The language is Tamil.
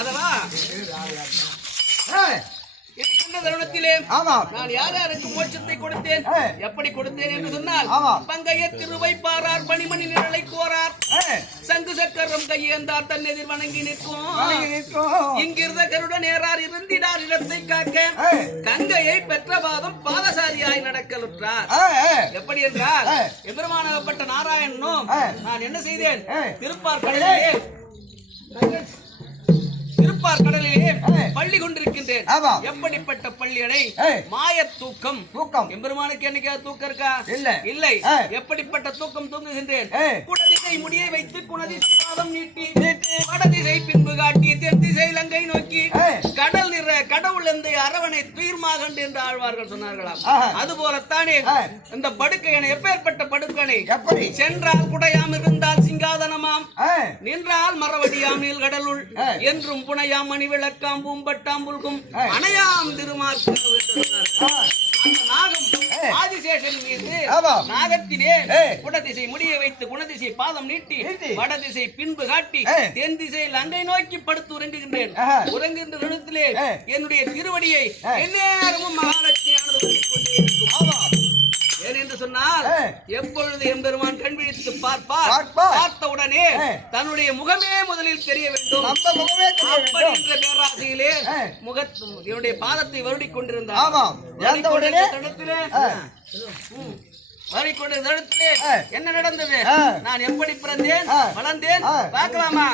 அதெல்லாம் இருக்கின்ற தருணத்திலே நான் யார் யாருக்கு மோட்சத்தை கொடுத்தேன், எப்படி கொடுத்தேன் என்று சொன்னால், பங்கைய திருவைப்பாரார் பணிமணி நிழலை கோரார், சங்கு சக்கரம் கையேந்தார் தன் எதிர் வணங்கி நிற்கும், இங்கிருந்த கருட நேரார் இருந்திடார் இடத்தை காக்க, கங்கையை பெற்ற பாதம் பாதசாரியாய் நடக்கலுற்றார். எப்படி என்றால், எம்பெருமானாகப்பட்ட நாராயணனும் நான் என்ன செய்தேன், திருப்பார் கடலிலே பள்ளி கொண்டிருக்கின்றேன். எப்படிப்பட்ட பள்ளியடை மாய தூக்கம். எம்பெருமானுக்கு என்னைக்காவது தூக்கம் இருக்கா? இல்லை. எப்படிப்பட்ட தூக்கம் தூங்குகின்றேன். குணதிசை முடியை வைத்து குணதிசை பாதம் நீட்டி வடதிசை பின்பு காட்டி தென் திசை இலங்கை நோக்கி கடல் நிற கடவுள் எந்த அரவணை தீர்மாகண்டு என்று ஆழ்வார்கள் சொன்னார்களாம். அதுபோலத்தானே இந்த படுக்கையணை எப்பேற்பட்ட படுக்கணை, சென்றால் குடையாம் இருந்தால் சிங்காதனமாம், நின்றால் மரவடியாம் நீல் கடலுள் என்றும் புனையாம் மணி விளக்காம் பூம்பட்டாம் புல்கும் அணையாம் திருமார்க்கு. அந்த நாகம் ஆதிசேஷன் மீது நாகத்திலே குடதிசை முடிய வைத்து குணதிசை பாதம் நீட்டி வடதிசை பின்பு காட்டி தென் திசையில் அங்கை நோக்கி படுத்து உறங்குகின்றேன். உறங்குகின்ற இடத்திலே என்னுடைய திருவடியை எந்நேரமும் மகாலட்சுமியானது ஏன் என்று சொன்னால், எப்பொழுது எம்பெருமான் கண் விழித்து பார்த்த உடனே தன்னுடைய முகமே முதலில் தெரிய வேண்டும். அப்படி என்ற பேராசையிலே என்னுடைய பாதத்தை வருடிக் கொண்டிருந்தார். என்ன நடந்தது, நான் எப்படி பிறந்தேன் வளர்ந்தேன் பார்க்கலாமா?